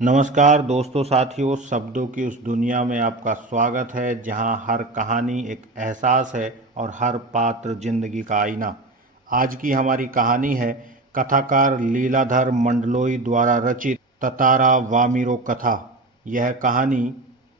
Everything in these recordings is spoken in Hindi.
नमस्कार दोस्तों साथियों, शब्दों की उस दुनिया में आपका स्वागत है जहां हर कहानी एक एहसास है और हर पात्र जिंदगी का आईना। आज की हमारी कहानी है कथाकार लीलाधर मंडलोई द्वारा रचित ततारा वामिरो कथा। यह कहानी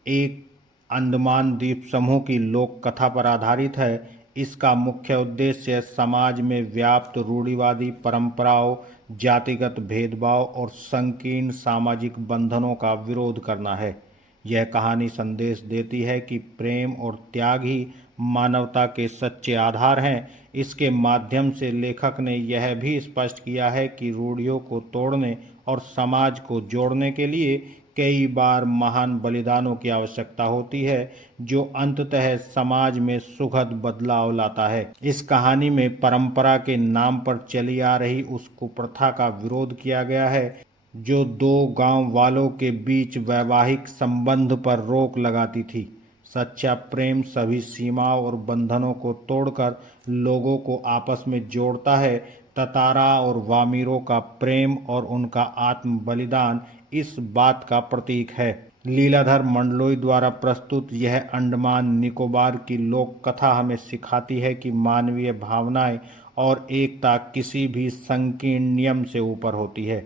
एक अंडमान द्वीप समूह की लोक कथा पर आधारित है। इसका मुख्य उद्देश्य समाज में व्याप्त रूढ़िवादी परंपराओं, जातिगत भेदभाव और संकीर्ण सामाजिक बंधनों का विरोध करना है। यह कहानी संदेश देती है कि प्रेम और त्याग ही मानवता के सच्चे आधार हैं। इसके माध्यम से लेखक ने यह भी स्पष्ट किया है कि रूढ़ियों को तोड़ने और समाज को जोड़ने के लिए कई बार महान बलिदानों की आवश्यकता होती है, जो अंततः समाज में सुखद बदलाव लाता है। इस कहानी में परंपरा के नाम पर चली आ रही उस कुप्रथा का विरोध किया गया है जो दो गांव वालों के बीच वैवाहिक संबंध पर रोक लगाती थी। सच्चा प्रेम सभी सीमाओं और बंधनों को तोड़कर लोगों को आपस में जोड़ता है। ततारा और वामिरों का प्रेम और उनका आत्म बलिदान इस बात का प्रतीक है। लीलाधर मंडलोई द्वारा प्रस्तुत यह अंडमान निकोबार की लोक कथा हमें सिखाती है कि मानवीय भावनाएं और एकता किसी भी संकीर्ण नियम से ऊपर होती है।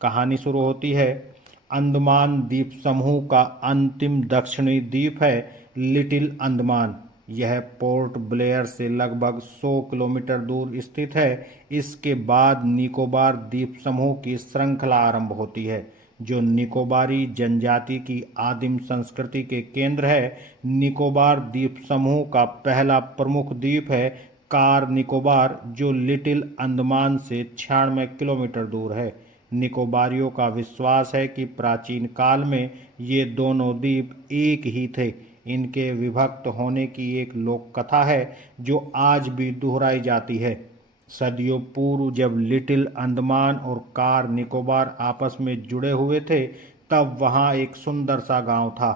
कहानी शुरू होती है। अंडमान द्वीप समूह का अंतिम दक्षिणी द्वीप है लिटिल अंडमान। यह पोर्ट ब्लेयर से लगभग 100 किलोमीटर दूर स्थित है। इसके बाद निकोबार द्वीप समूह की श्रृंखला आरंभ होती है, जो निकोबारी जनजाति की आदिम संस्कृति के केंद्र है। निकोबार द्वीप समूह का पहला प्रमुख द्वीप है कार निकोबार, जो लिटिल अंडमान से 96 किलोमीटर दूर है। निकोबारियों का विश्वास है कि प्राचीन काल में ये दोनों द्वीप एक ही थे। इनके विभक्त होने की एक लोक कथा है जो आज भी दोहराई जाती है। सदियों पूर्व जब लिटिल अंडमान और कार निकोबार आपस में जुड़े हुए थे, तब वहाँ एक सुंदर सा गांव था।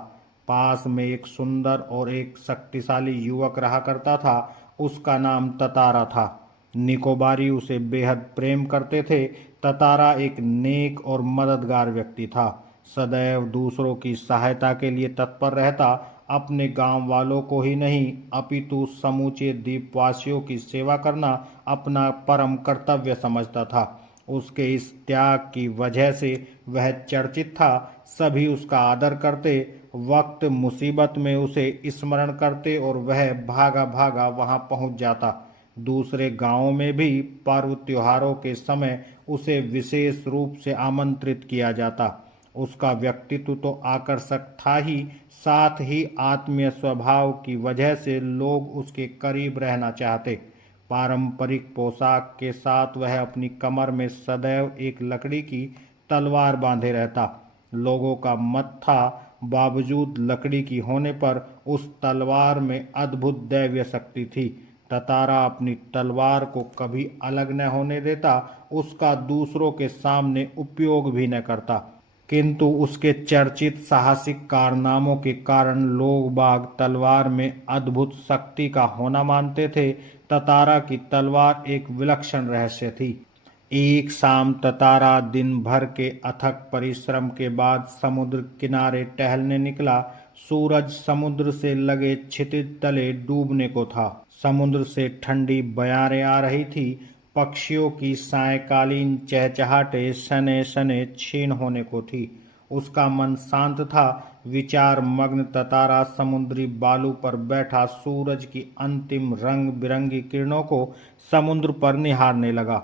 पास में एक सुंदर और एक शक्तिशाली युवक रहा करता था। उसका नाम ततारा था। निकोबारी उसे बेहद प्रेम करते थे। ततारा एक नेक और मददगार व्यक्ति था, सदैव दूसरों की सहायता के लिए तत्पर रहता। अपने गांव वालों को ही नहीं अपितु समूचे द्वीपवासियों की सेवा करना अपना परम कर्तव्य समझता था। उसके इस त्याग की वजह से वह चर्चित था। सभी उसका आदर करते, वक्त मुसीबत में उसे स्मरण करते और वह भागा भागा वहां पहुंच जाता। दूसरे गांवों में भी पर्व त्योहारों के समय उसे विशेष रूप से आमंत्रित किया जाता। उसका व्यक्तित्व तो आकर्षक था ही, साथ ही आत्मीय स्वभाव की वजह से लोग उसके करीब रहना चाहते। पारंपरिक पोशाक के साथ वह अपनी कमर में सदैव एक लकड़ी की तलवार बांधे रहता। लोगों का मत था, बावजूद लकड़ी की होने पर उस तलवार में अद्भुत दैवीय शक्ति थी। ततारा अपनी तलवार को कभी अलग न होने देता, उसका दूसरों के सामने उपयोग भी न करता। किंतु उसके चर्चित साहसिक कारनामों के कारण लोग बाग तलवार में अद्भुत शक्ति का होना मानते थे। ततारा की तलवार एक विलक्षण रहस्य थी। एक शाम ततारा दिन भर के अथक परिश्रम के बाद समुद्र किनारे टहलने निकला। सूरज समुद्र से लगे क्षितिज तले डूबने को था। समुद्र से ठंडी बयारें आ रही थी। पक्षियों की सायकालीन चहचहाटे सने सने क्षीण होने को थी। उसका मन शांत था। विचार मग्न ततारा समुद्री बालू पर बैठा सूरज की अंतिम रंग बिरंगी किरणों को समुद्र पर निहारने लगा।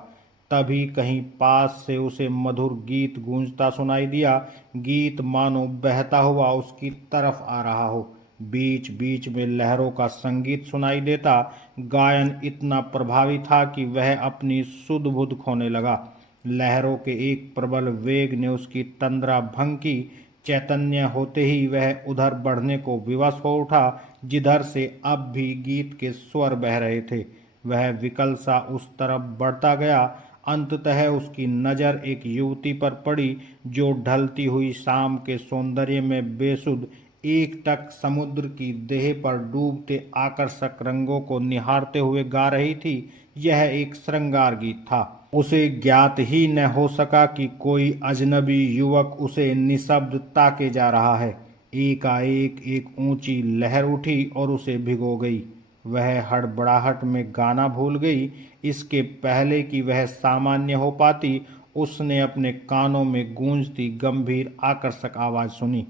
तभी कहीं पास से उसे मधुर गीत गूंजता सुनाई दिया। गीत मानो बहता हुआ उसकी तरफ आ रहा हो। बीच बीच में लहरों का संगीत सुनाई देता। गायन इतना प्रभावी था कि वह अपनी सुध बुध खोने लगा। लहरों के एक प्रबल वेग ने उसकी तंद्रा भंग की। चैतन्य होते ही वह उधर बढ़ने को विवश हो उठा, जिधर से अब भी गीत के स्वर बह रहे थे। वह विकल सा उस तरफ बढ़ता गया। अंततः उसकी नजर एक युवती पर पड़ी, जो ढलती हुई शाम के सौंदर्य में बेसुध एकटक समुद्र की देह पर डूबते आकर्षक रंगों को निहारते हुए गा रही थी। यह एक श्रृंगार गीत था। उसे ज्ञात ही न हो सका कि कोई अजनबी युवक उसे निशब्द ताके जा रहा है। एकाएक एक ऊंची लहर उठी और उसे भिगो गई। वह हड़बड़ाहट में गाना भूल गई। इसके पहले कि वह सामान्य हो पाती, उसने अपने कानों में गूंजती गंभीर आकर्षक आवाज सुनी।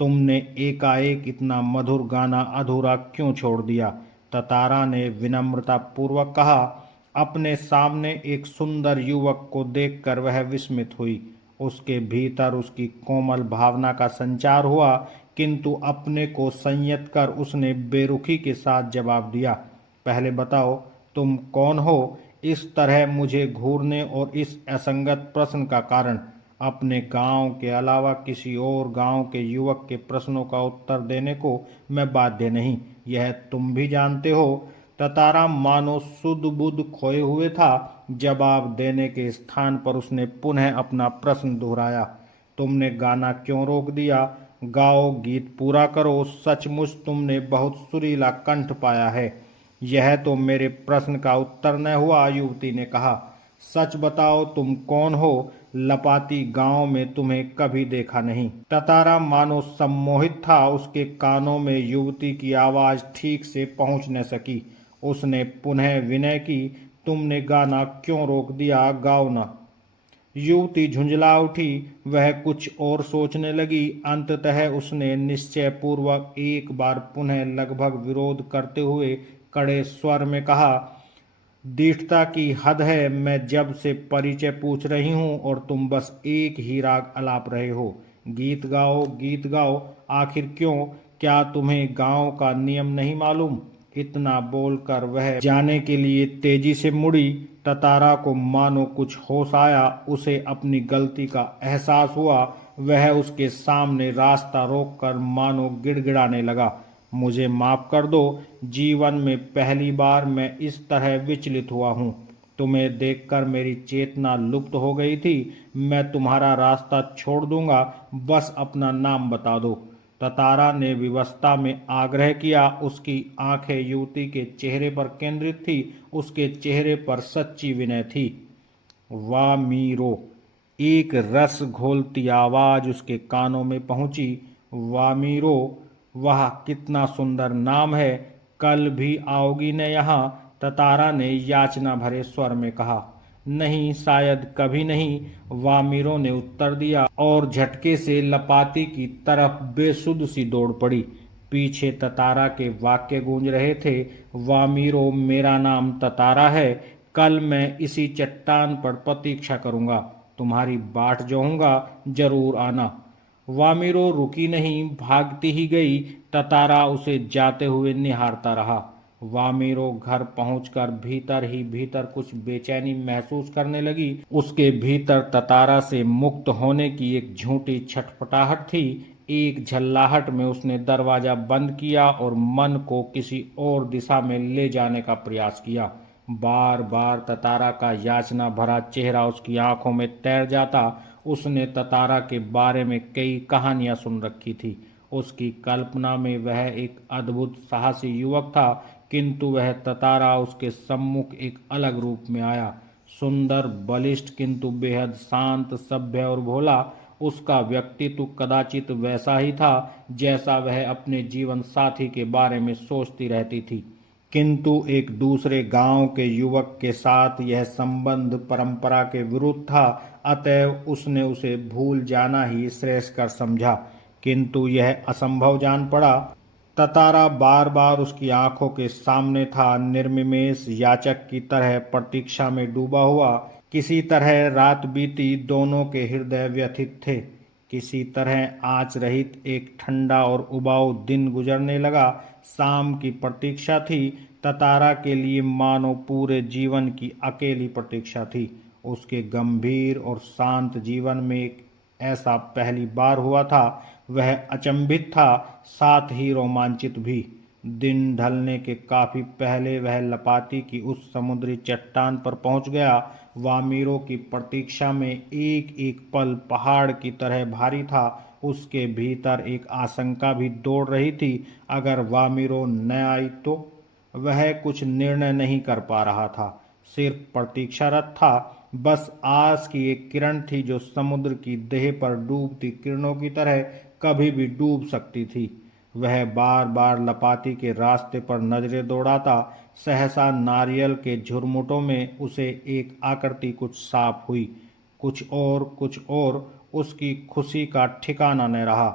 तुमने एकाएक इतना मधुर गाना अधूरा क्यों छोड़ दिया? ततारा ने विनम्रतापूर्वक कहा। अपने सामने एक सुंदर युवक को देखकर वह विस्मित हुई। उसके भीतर उसकी कोमल भावना का संचार हुआ, किंतु अपने को संयत कर उसने बेरुखी के साथ जवाब दिया, पहले बताओ तुम कौन हो? इस तरह मुझे घूरने और इस असंगत प्रश्न का कारण? अपने गांव के अलावा किसी और गांव के युवक के प्रश्नों का उत्तर देने को मैं बाध्य नहीं, यह तुम भी जानते हो। ततारा मानो सुध बुध खोए हुए था। जवाब देने के स्थान पर उसने पुनः अपना प्रश्न दोहराया, तुमने गाना क्यों रोक दिया? गाओ, गीत पूरा करो। सचमुच तुमने बहुत सुरीला कंठ पाया है। यह तो मेरे प्रश्न का उत्तर न हुआ, युवती ने कहा। सच बताओ तुम कौन हो? लपाती गांव में तुम्हें कभी देखा नहीं। ततारा मानो सम्मोहित था। उसके कानों में युवती की आवाज ठीक से पहुंच न सकी। उसने पुनः विनय की, तुमने गाना क्यों रोक दिया? गाओ ना। युवती झुंझला उठी। वह कुछ और सोचने लगी। अंततः उसने निश्चयपूर्वक एक बार पुनः लगभग विरोध करते हुए कड़े स्वर में कहा, दृढ़ता की हद है। मैं जब से परिचय पूछ रही हूं और तुम बस एक ही राग अलाप रहे हो। गीत गाओ, गीत गाओ। आखिर क्यों? क्या तुम्हें गांव का नियम नहीं मालूम? इतना बोलकर वह जाने के लिए तेजी से मुड़ी। ततारा को मानो कुछ होश आया। उसे अपनी गलती का एहसास हुआ। वह उसके सामने रास्ता रोककर मानो गिड़गिड़ाने लगा, मुझे माफ कर दो। जीवन में पहली बार मैं इस तरह विचलित हुआ हूँ। तुम्हें देखकर मेरी चेतना लुप्त हो गई थी। मैं तुम्हारा रास्ता छोड़ दूंगा, बस अपना नाम बता दो। ततारा ने विवशता में आग्रह किया। उसकी आंखें युवती के चेहरे पर केंद्रित थी। उसके चेहरे पर सच्ची विनय थी। वामीरो, एक रस घोलती आवाज उसके कानों में पहुंची। वामीरो, वाह कितना सुंदर नाम है। कल भी आओगी न यहाँ? ततारा ने याचना भरे स्वर में कहा। नहीं, शायद कभी नहीं, वामीरो ने उत्तर दिया और झटके से लपाती की तरफ बेसुध सी दौड़ पड़ी। पीछे ततारा के वाक्य गूंज रहे थे, वामीरो, मेरा नाम ततारा है। कल मैं इसी चट्टान पर प्रतीक्षा करूंगा। तुम्हारी बाट जोहूंगा, जरूर आना। वामीरो रुकी नहीं, भागती ही गई। ततारा उसे जाते हुए निहारता रहा। वामीरो घर पहुंचकर भीतर ही भीतर कुछ बेचैनी महसूस करने लगी। उसके भीतर ततारा से मुक्त होने की एक झूठी छटपटाहट थी। एक झल्लाहट में उसने दरवाजा बंद किया और मन को किसी और दिशा में ले जाने का प्रयास किया। बार बार ततारा का याचना भरा चेहरा उसकी आंखों में तैर जाता। उसने ततारा के बारे में कई कहानियां सुन रखी थी। उसकी कल्पना में वह एक अद्भुत साहसी युवक था, किंतु वह ततारा उसके सम्मुख एक अलग रूप में आया। सुंदर, बलिष्ठ, किंतु बेहद शांत, सभ्य और भोला। उसका व्यक्तित्व कदाचित वैसा ही था जैसा वह अपने जीवन साथी के बारे में सोचती रहती थी, किंतु एक दूसरे गांव के युवक के साथ यह संबंध परंपरा के विरुद्ध था। अतएव उसने उसे भूल जाना ही श्रेष्ठ कर समझा, किंतु यह असंभव जान पड़ा। ततारा बार बार उसकी आंखों के सामने था, निर्निमेष याचक की तरह प्रतीक्षा में डूबा हुआ। किसी तरह रात बीती, दोनों के हृदय व्यथित थे। किसी तरह आँच रहित एक ठंडा और उबाऊ दिन गुजरने लगा। शाम की प्रतीक्षा थी। ततारा के लिए मानो पूरे जीवन की अकेली प्रतीक्षा थी। उसके गंभीर और शांत जीवन में एक ऐसा पहली बार हुआ था। वह अचंभित था, साथ ही रोमांचित भी। दिन ढलने के काफी पहले वह लपाती की उस समुद्री चट्टान पर पहुंच गया। वामीरो की प्रतीक्षा में एक एक पल पहाड़ की तरह भारी था। उसके भीतर एक आशंका भी दौड़ रही थी, अगर वामीरो न आई तो। वह कुछ निर्णय नहीं कर पा रहा था, सिर्फ प्रतीक्षारत था। बस आस की एक किरण थी जो समुद्र की देह पर डूबती किरणों की तरह कभी भी डूब सकती थी। वह बार बार लपाती के रास्ते पर नजरें दौड़ाता। सहसा नारियल के झुरमुटों में उसे एक आकृति कुछ साफ हुई। कुछ और उसकी खुशी का ठिकाना न रहा।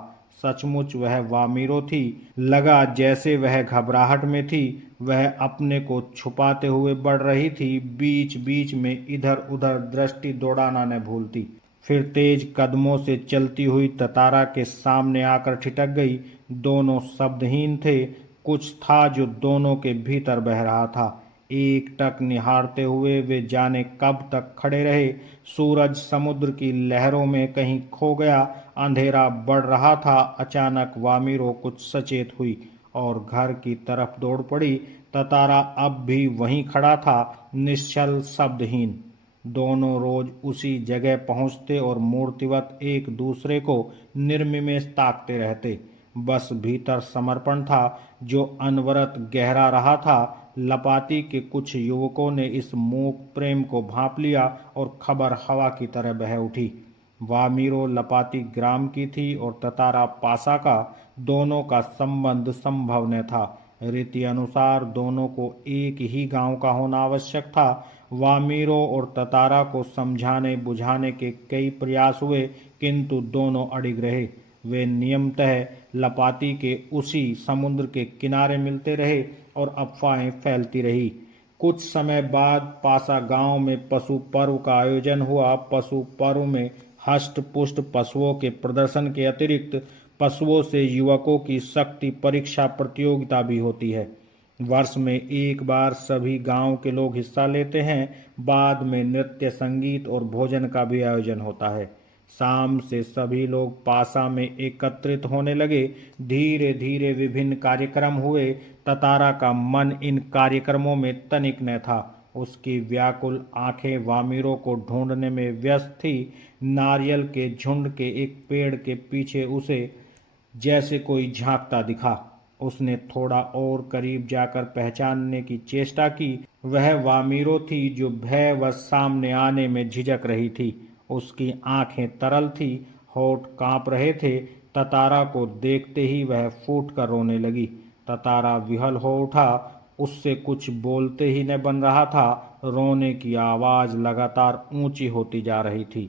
सचमुच वह वामीरो थी। लगा जैसे वह घबराहट में थी। वह अपने को छुपाते हुए बढ़ रही थी, बीच बीच में इधर उधर दृष्टि दौड़ाना न भूलती। फिर तेज कदमों से चलती हुई ततारा के सामने आकर ठिठक गई। दोनों शब्दहीन थे। कुछ था जो दोनों के भीतर बह रहा था। एक टक निहारते हुए वे जाने कब तक खड़े रहे। सूरज समुद्र की लहरों में कहीं खो गया। अंधेरा बढ़ रहा था। अचानक वामीरो कुछ सचेत हुई और घर की तरफ दौड़ पड़ी। ततारा अब भी वहीं खड़ा था, निश्चल, शब्दहीन। दोनों रोज उसी जगह पहुंचते और मूर्तिवत एक दूसरे को निर्निमेष ताकते रहते। बस भीतर समर्पण था जो अनवरत गहरा रहा था। लपाती के कुछ युवकों ने इस मूक प्रेम को भांप लिया और खबर हवा की तरह बह उठी। वामीरो लपाती ग्राम की थी और ततारा पासा का। दोनों का संबंध संभव न था। रीति अनुसार दोनों को एक ही गांव का होना आवश्यक था। वामीरो और ततारा को समझाने बुझाने के कई प्रयास हुए, किंतु दोनों अडिग रहे। वे नियमतः लपाती के उसी समुद्र के किनारे मिलते रहे और अफवाहें फैलती रही। कुछ समय बाद पासा गांव में पशु पर्व का आयोजन हुआ। पशु पर्व में हष्ट पुष्ट पशुओं के प्रदर्शन के अतिरिक्त पशुओं से युवकों की शक्ति परीक्षा प्रतियोगिता भी होती है। वर्ष में एक बार सभी गांव के लोग हिस्सा लेते हैं। बाद में नृत्य, संगीत और भोजन का भी आयोजन होता है। शाम से सभी लोग पासा में एकत्रित होने लगे। धीरे धीरे विभिन्न कार्यक्रम हुए। ततारा का मन इन कार्यक्रमों में तनिक न था। उसकी व्याकुल आंखें वामीरो को ढूंढने में व्यस्त थी। नारियल के झुंड के एक पेड़ के पीछे उसे जैसे कोई झांकता दिखा। उसने थोड़ा और करीब जाकर पहचानने की चेष्टा की। वह वामीरो थी जो भयवश सामने आने में झिझक रही थी। उसकी आंखें तरल थी, होठ कांप रहे थे। ततारा को देखते ही वह फूट कर रोने लगी। ततारा विहल हो उठा। उससे कुछ बोलते ही न बन रहा था। रोने की आवाज लगातार ऊंची होती जा रही थी।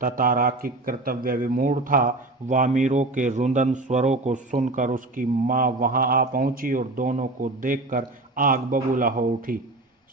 ततारा की कर्तव्य विमूढ़ था। वामीरो के रुदन स्वरों को सुनकर उसकी माँ वहां आ पहुंची और दोनों को देखकर आग बबूला हो उठी।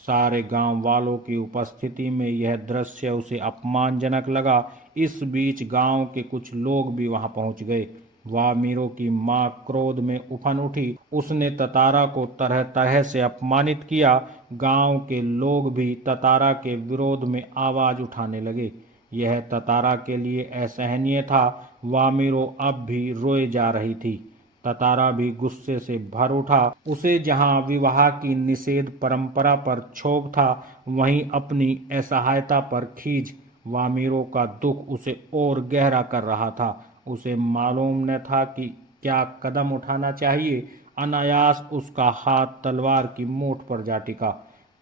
सारे गांव वालों की उपस्थिति में यह दृश्य उसे अपमानजनक लगा। इस बीच गांव के कुछ लोग भी वहां पहुंच गए। वामीरो की मां क्रोध में उफन उठी। उसने ततारा को तरह तरह से अपमानित किया। गांव के लोग भी ततारा के विरोध में आवाज उठाने लगे। यह ततारा के लिए असहनीय था। वामीरो अब भी रोए जा रही थी। ततारा भी गुस्से से भर उठा। उसे जहां विवाह की निषेध परंपरा पर क्षोभ था, वहीं अपनी असहायता पर खीज। वामीरो का दुख उसे और गहरा कर रहा था। उसे मालूम न था कि क्या कदम उठाना चाहिए। अनायास उसका हाथ तलवार की मूठ पर जा टिका।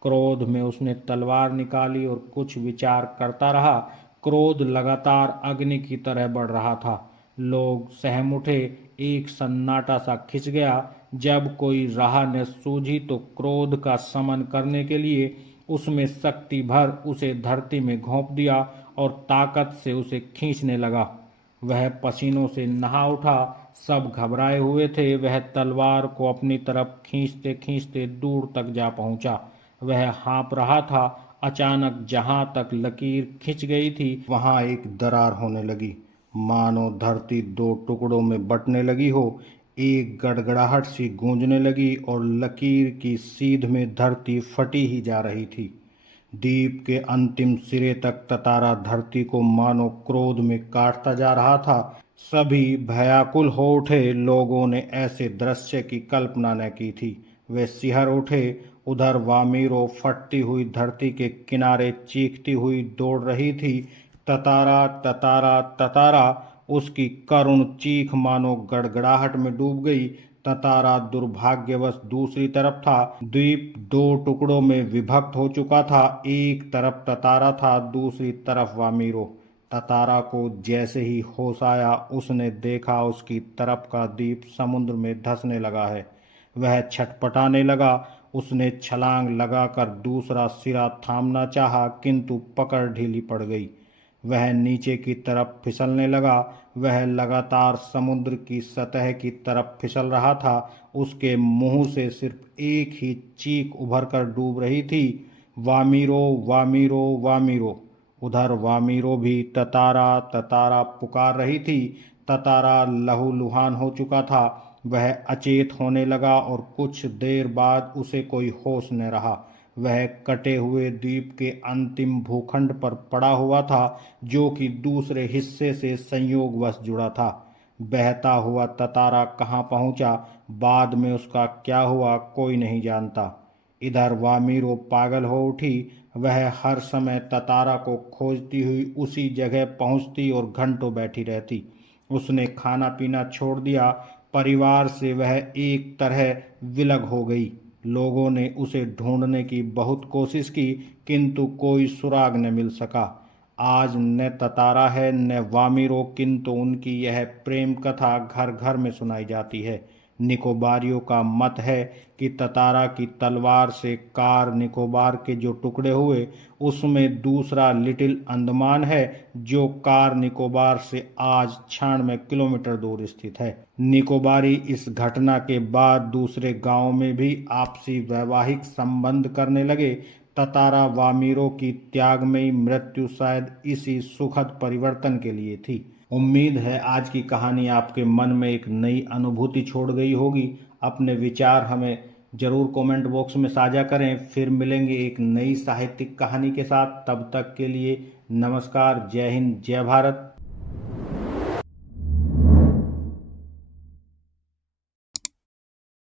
क्रोध में उसने तलवार निकाली और कुछ विचार करता रहा। क्रोध लगातार अग्नि की तरह बढ़ रहा था। लोग सहम उठे। एक सन्नाटा सा खिंच गया। जब कोई राह न सूझी तो क्रोध का शमन करने के लिए उसमें शक्ति भर उसे धरती में घोंप दिया और ताकत से उसे खींचने लगा। वह पसीनों से नहा उठा। सब घबराए हुए थे। वह तलवार को अपनी तरफ खींचते खींचते दूर तक जा पहुंचा। वह हाँप रहा था। अचानक जहां तक लकीर खिंच गई थी, वहां एक दरार होने लगी, मानो धरती दो टुकड़ों में बंटने लगी हो। एक गड़गड़ाहट सी गूंजने लगी और लकीर की सीध में धरती फटी ही जा रही थी। दीप के अंतिम सिरे तक ततारा धरती को मानो क्रोध में काटता जा रहा था। सभी भयाकुल हो उठे। लोगों ने ऐसे दृश्य की कल्पना न की थी। वे सिहर उठे। उधर वामीरो फटती हुई धरती के किनारे चीखती हुई दौड़ रही थी। ततारा ततारा ततारा। उसकी करुण चीख मानो गड़गड़ाहट में डूब गई। ततारा दुर्भाग्यवश दूसरी तरफ था। द्वीप दो टुकड़ों में विभक्त हो चुका था। एक तरफ ततारा था, दूसरी तरफ वामीरो। ततारा को जैसे ही होश आया, उसने देखा उसकी तरफ का द्वीप समुद्र में धंसने लगा है। वह छटपटाने लगा। उसने छलांग लगाकर दूसरा सिरा थामना चाहा, किंतु पकड़ ढीली पड़ गई। वह नीचे की तरफ फिसलने लगा। वह लगातार समुद्र की सतह की तरफ फिसल रहा था। उसके मुंह से सिर्फ एक ही चीख उभरकर डूब रही थी, वामीरो वामीरो वामीरो। उधर वामीरो भी ततारा ततारा पुकार रही थी। ततारा लहूलुहान हो चुका था। वह अचेत होने लगा और कुछ देर बाद उसे कोई होश न रहा। वह कटे हुए द्वीप के अंतिम भूखंड पर पड़ा हुआ था, जो कि दूसरे हिस्से से संयोगवश जुड़ा था। बहता हुआ ततारा कहाँ पहुंचा, बाद में उसका क्या हुआ, कोई नहीं जानता। इधर वामीरो पागल हो उठी। वह हर समय ततारा को खोजती हुई उसी जगह पहुंचती और घंटों बैठी रहती। उसने खाना पीना छोड़ दिया। परिवार से वह एक तरह विलग हो गई। लोगों ने उसे ढूंढने की बहुत कोशिश की, किंतु कोई सुराग न मिल सका। आज न ततारा है न वामीरो, किंतु उनकी यह प्रेम कथा घर घर में सुनाई जाती है। निकोबारियों का मत है कि ततारा की तलवार से कार निकोबार के जो टुकड़े हुए, उसमें दूसरा लिटिल अंडमान है, जो कार निकोबार से आज 96 किलोमीटर दूर स्थित है। निकोबारी इस घटना के बाद दूसरे गांव में भी आपसी वैवाहिक संबंध करने लगे। ततारा वामीरो की त्यागमयी मृत्यु शायद इसी सुखद परिवर्तन के लिए थी। उम्मीद है आज की कहानी आपके मन में एक नई अनुभूति छोड़ गई होगी। अपने विचार हमें जरूर कमेंट बॉक्स में साझा करें। फिर मिलेंगे एक नई साहित्यिक कहानी के साथ। तब तक के लिए नमस्कार, जय हिंद, जय भारत।